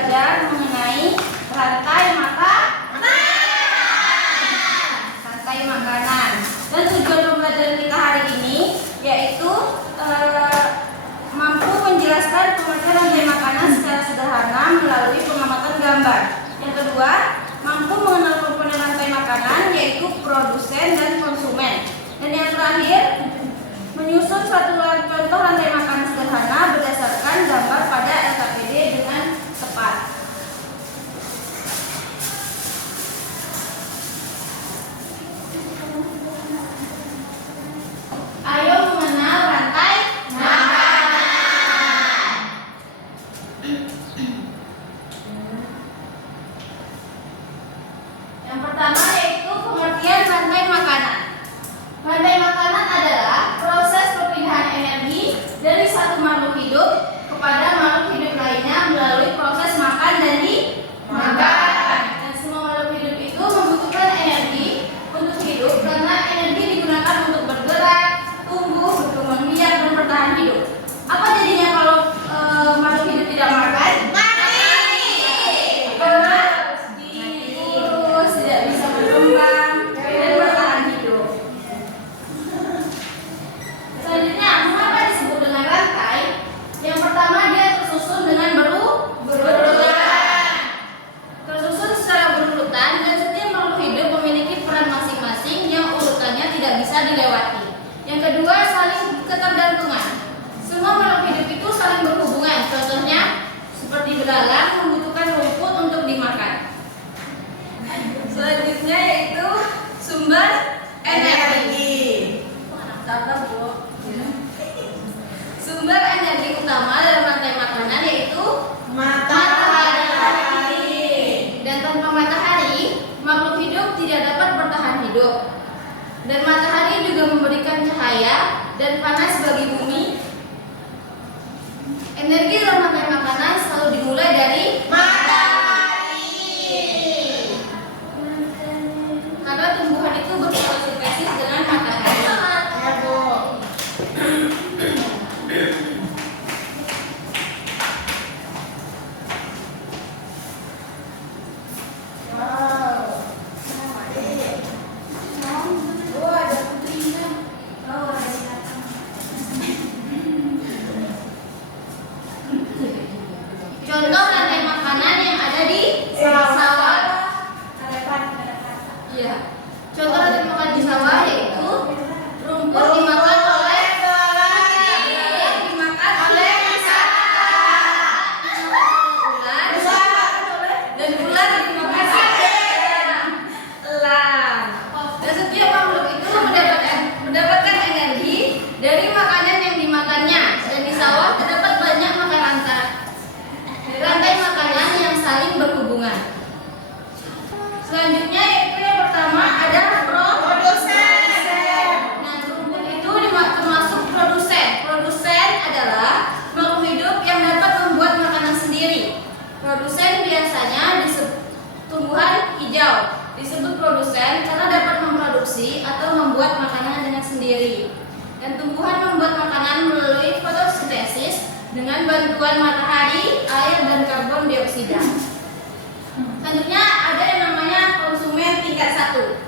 belajar mengenai rantai makanan. Dan tujuan pembelajaran kita hari ini yaitu mampu menjelaskan pengertian rantai makanan secara sederhana melalui pengamatan gambar. Yang kedua, mampu mengenal komponen rantai makanan yaitu produsen dan konsumen. Dan yang terakhir, menyusun suatu contoh rantai makanan sederhana berdasarkan gambar pada LKPD dengan tepat. Ayo mengenal rantai makanan. Yang pertama yaitu pengertian rantai makanan. Rantai makanan adalah proses perpindahan energi dari satu makhluk hidup kepada makhluk hidup lainnya melalui proses makan dan dimakan. Dan semua makhluk hidup itu membutuhkan energi untuk hidup karena energi digunakan untuk bergerak, tumbuh, berkembang biak, dan bertahan hidup. Apa jadinya kalau makhluk hidup tidak makan? Kurus, tidak bisa berkembang dan bertahan hidup. Selanjutnya, mengapa disebut dengan rantai? Yang pertama, dia tersusun dengan berurutan. Tersusun secara berurutan dan setiap makhluk hidup memiliki peran masing-masing yang urutannya tidak bisa dilewati. Yang kedua, saling ketergantungan. Semua makhluk hidup itu saling berhubungan. Contohnya, seperti belalang membutuhkan rumput untuk dimakan. Selanjutnya yaitu sumber energi. Sumber energi utama dalam rantai makanan yaitu matahari. Dan tanpa matahari, makhluk hidup tidak dapat bertahan hidup. Dan matahari juga memberikan cahaya dan panas bagi bumi. Energi dalam rantai makanan selalu dimulai dari matahari. Karena tumbuhan itu berfotosintesis dengan matahari. Contoh rantai makanan yang ada di sawah. Iya. Contoh rantai makanan di sawah yaitu rumput dimakan oleh ular dan ular dimakan elang. Dan setiap makhluk itu mendapatkan energi dari makanan yang dimakannya. Dan di sawah terdapat banyak rantai makanan yang saling berhubungan. Selanjutnya yaitu yang pertama ada produsen. Nah, rumput itu termasuk produsen. Produsen adalah makhluk hidup yang dapat membuat makanan sendiri. Produsen biasanya disebut tumbuhan hijau. Disebut produsen karena dapat memproduksi atau membuat makanan dengan sendiri. Dan tumbuhan membuat makanan melalui fotosintesis dengan bantuan matahari, air, dan karbon dioksida. Selanjutnya ada yang namanya konsumen tingkat 1.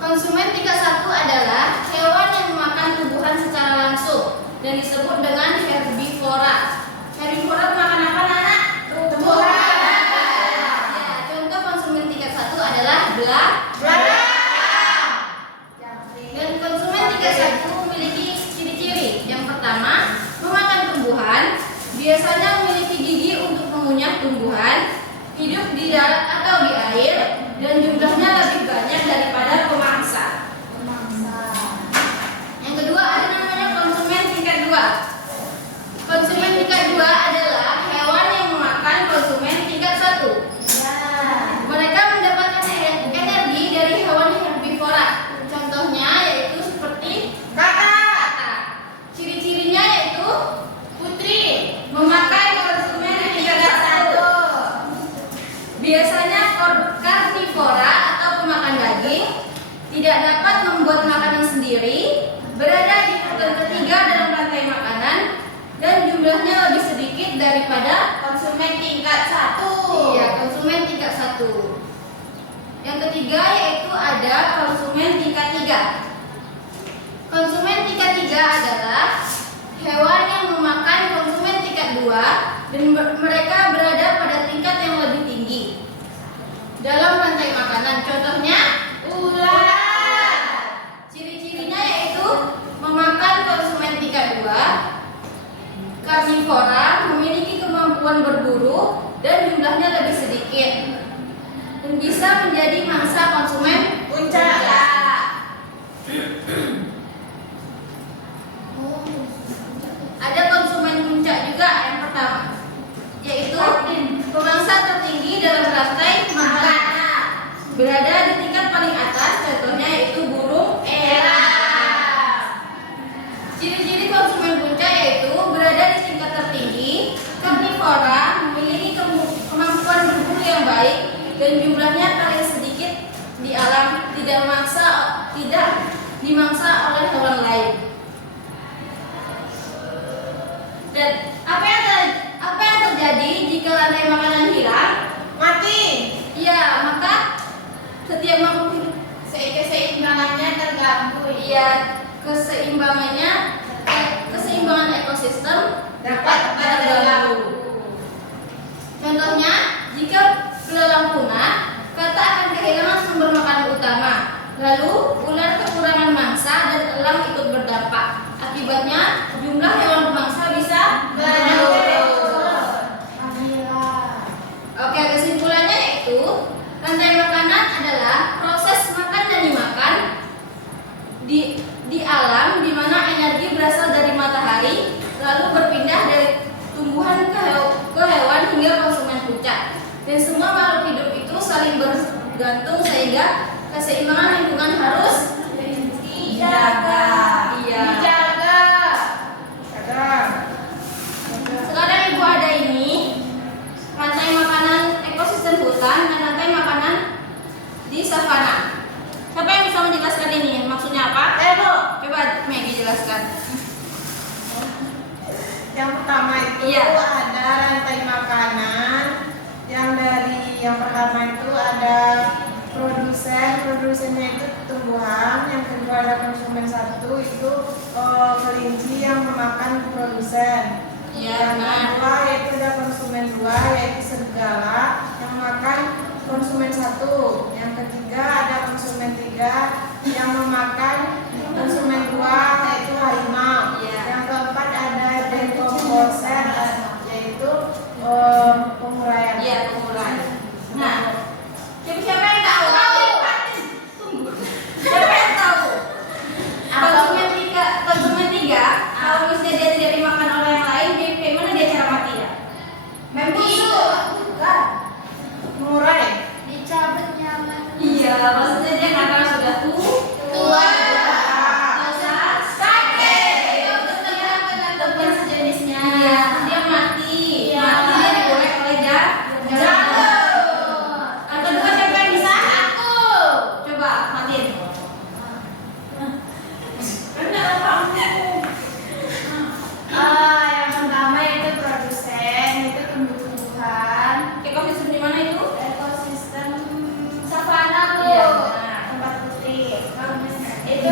Konsumen tingkat 1 adalah hewan yang memakan tumbuhan secara langsung dan disebut dengan herbivora. Herbivora makan apa, anak? Tumbuhan. Ya, contoh konsumen tingkat 1 adalah belalang. Dan konsumen tingkat 1 memiliki ciri-ciri. Yang pertama, memakan tumbuhan, biasanya memiliki gigi untuk mengunyah tumbuhan, hidup di darat atau di air, dan jumlahnya lebih banyak daripada pemangsa. Yang kedua ada namanya konsumen tingkat 2. Konsumen tingkat 2 adalah hewan yang memakan konsumen tingkat 1. Mereka mendapatkan energi dari hewan herbivora. Contohnya yaitu seperti kata. Ciri-cirinya yaitu putri, memakan konsumen tingkat 1. Biasanya konsumen tingkat 1. Iya, konsumen tingkat 1. Yang ketiga yaitu ada konsumen tingkat 3. Konsumen tingkat 3 adalah hewan yang memakan konsumen tingkat 2 dan mereka berada pada tingkat yang lebih tinggi dalam rantai makanan. Contohnya ular. Ciri-cirinya yaitu memakan konsumen tingkat 2, karnivora, memiliki kemampuan berburu dan jumlahnya lebih sedikit, dan bisa menjadi mangsa konsumen puncak. Ada konsumen puncak juga yang pertama, yaitu pemangsa tertinggi dalam rantai makanan, berada di tingkat paling atas. Contohnya yaitu burung elang. Ciri-ciri konsumen puncak yaitu berada di tingkat tertinggi, karnivora, memiliki kemampuan berburu yang baik dan jumlahnya paling sedikit di alam, tidak dimangsa oleh hewan lain. Dan apa yang terjadi jika rantai makanan hilang? Mati. Iya, maka setiap makhluk hidup keseimbangannya terganggu. Iya, keseimbangan ekosistem dapat terganggu. Contohnya, jika belalang punah, kata akan kehilangan sumber makanan utama. Lalu, ular kekurangan mangsa dan elang ikut berdampak. Akibatnya, jumlah hewan pemangsa bisa menurun. Oke, kesimpulannya yaitu rantai makanan adalah proses makan dan dimakan di alam di mana energi berasal dari matahari lalu berpindah dari tumbuhan ke hewan hingga konsumen puncak. Dan semua makhluk hidup itu saling bergantung sehingga keseimbangan lingkungan harus dijaga. Iya. Dijaga. Sekarang Ibu ada ini rantai makanan ekosistem hutan dan rantai makanan di savana. Siapa yang bisa menjelaskan ini? Maksudnya apa? Bu. Coba Maggie jelaskan. Yang pertama itu ada rantai makanan. Yang pertama itu ada produsennya itu tumbuhan. Yang kedua ada konsumen 1 itu kelinci yang memakan produsen. Yang kedua yaitu ada konsumen 2 yaitu serigala yang memakan konsumen 1. Yang ketiga ada konsumen 3 yang memakan konsumen 2 yaitu harimau. Yang keempat ada decomposer yaitu penguraian. Iya, penguraian. Nah, siapa yang tahu? Siapa yang tahu? Konsumen 3 kalau misalnya dia tidak dimakan oleh yang lain, dia bagaimana dia cara mati ya? Membusuk. Mengurai. Dicabut nyaman. Iya, maksudnya dia karena sudah tua. Sejenisnya. Dia mati. Mati dia digoreng oleh jagung. Atau dua siapa yang bisa? Aku. Coba matiin. Yang pertama itu produsen, itu tumbuh-tumbuhan. Ekosistem di mana itu? Ekosistem savana Bu. Iya. Tempat putih. Itu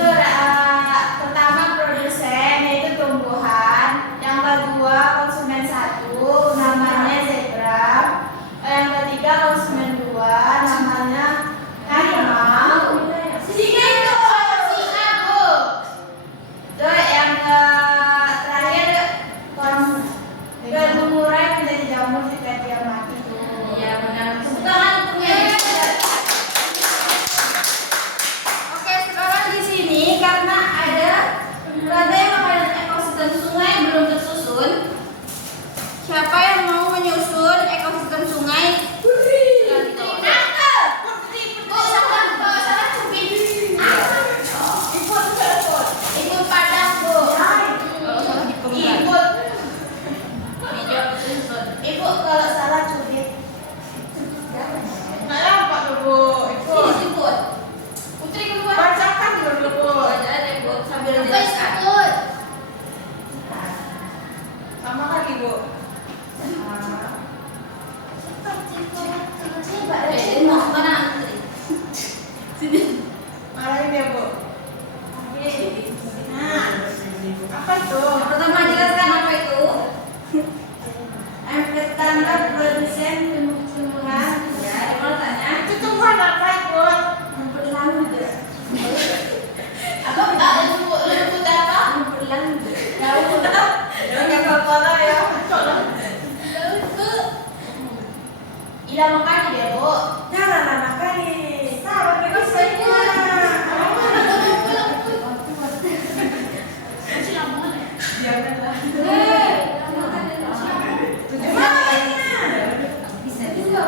pertama produsen itu tumbuhan. Yang kedua konsumen 1 namanya zebra. Yang ketiga konsumen 2 namanya harimau. Singa itu. Singa Bu. Terus yang terakhir mengurai menjadi jamur jika dia mati Bu. Iya benar. Tangan untuknya. Oke, sekarang di sini karena ada rantai makanan ekosistem sungai belum tersusun. Siapa yang mau menyusun ekosistem sungai? Ikut padang Bu. Kalau salah dipenggal. Ibu kalau salah cubit. Nggak nampak tuh Bu. Ini disebut. Putri keluar. Bacakan dulu Bu. Ada Bu sambil Apa jelaskan. disebut? Sama kali Bu. produsen tumbuh-tumbuhan. Ya, kalau tanya Itu tumbuhan apa Ibu? rumput laut. Apa ada rumput apa? Rumput laut. Jangan kepala ya. Ila makan dia, Bu. Jangan makan ini. Sabar bisa Bisa juga.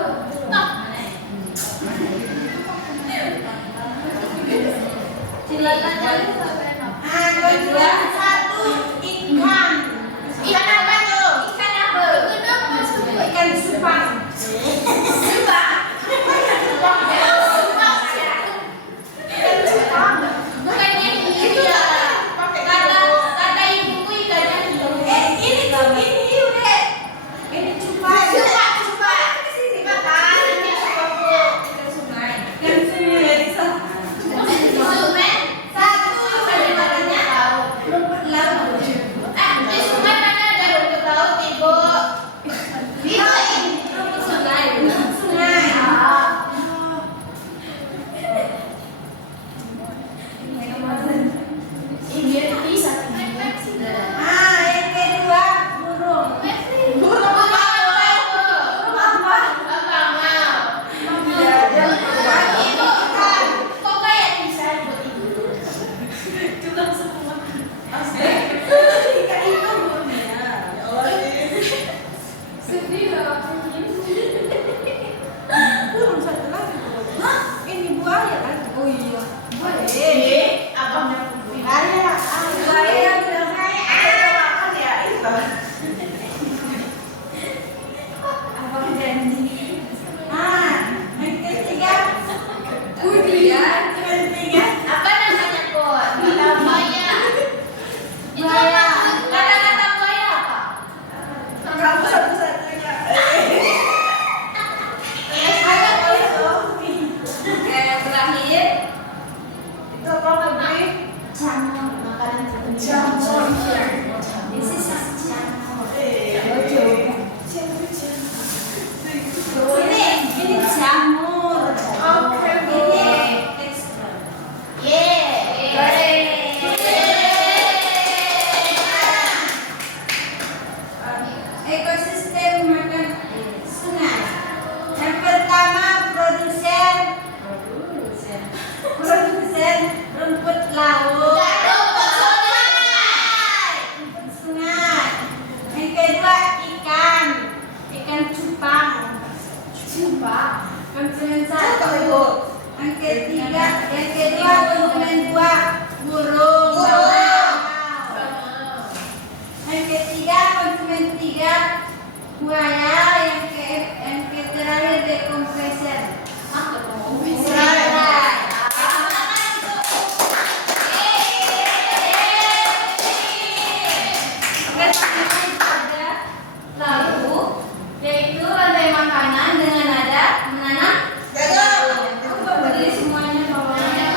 Kedua, satu ikan. Ikan apa tuh? Ikan apa? Ikan supang. Bukannya itu ya. Kata ibuku ikannya hiu. Ini udah. Ini cupang. Cupang. Sini makan. Ikan sungai. Ikan sungai. Sungai. Satu ikan makannya rumput laut. Di sungai mana ada rumput laut, Ibu? Rumput sungai. Sungai. Ini bisa. Yang kedua burung. Burung apa? Burung apa? Ibu, kok kayak bisa buat ibu? Ikan itu burungnya. Burung satu lagi. Ini buaya kan? Oh iya. Buaya. Abangnya Buaya. Buaya bilang saya makan ya itu. Abang janji. Yang ketiga. Kemudian, Yang ketiga. apa namanya, Pot? Buaya. Itu Buaya. kata-kata buaya apa? Kamu satu-satunya. Ada itu. Yang terakhir, Itu apa lebih? jamur, makanan Jamur. This is jamur. Ini jamur. Oke, Bu. Ekosistem makan sungai. Yang pertama produsen rumput laut. Rumput sungai. Yang kedua ikan cupang. Konsumen satu. Yang kedua konsumen dua burung. Yang ketiga konsumen tiga buaya. Yang terakhir decompression. Lalu, yaitu rantai makanan dengan nada menanam. Jadi semuanya bawahnya.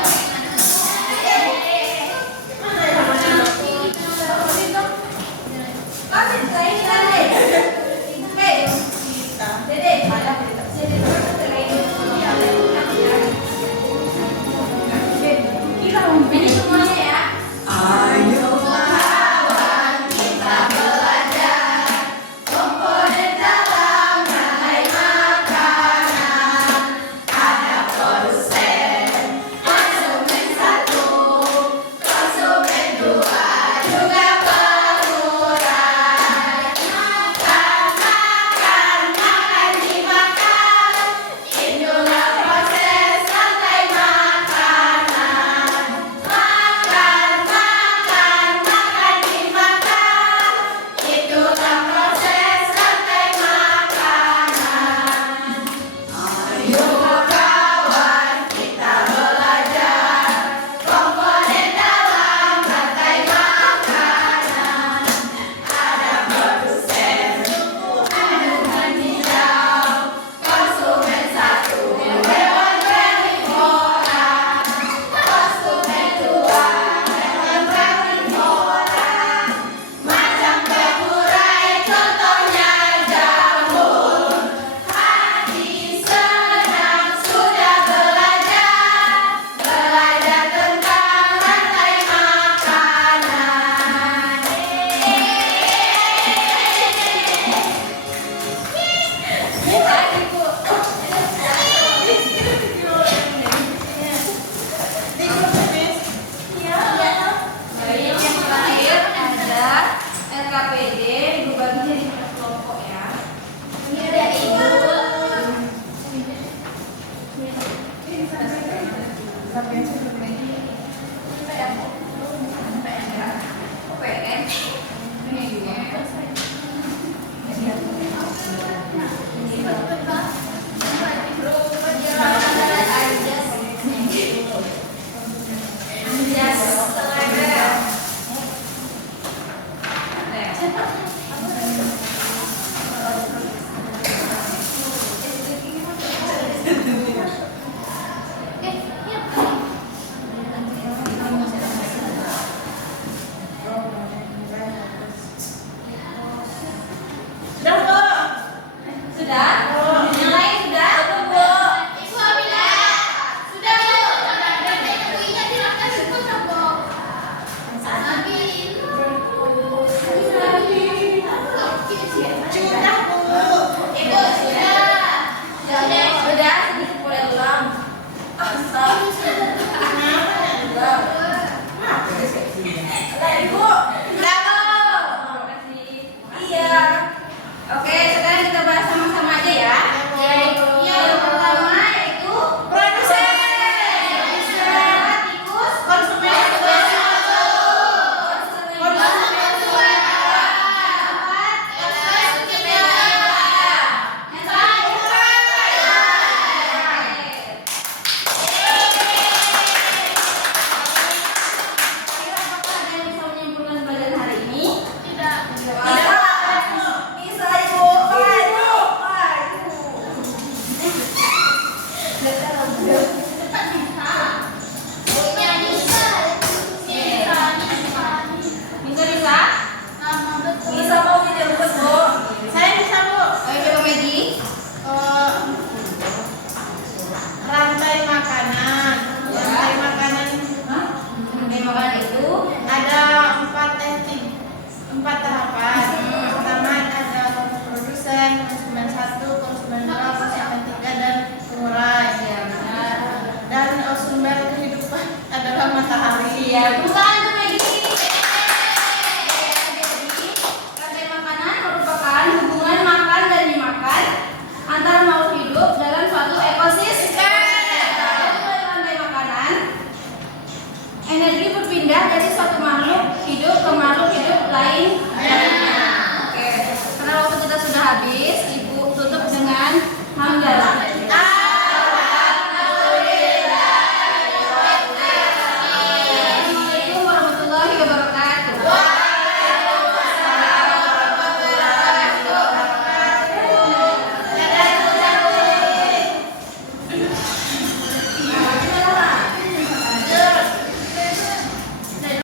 Dede,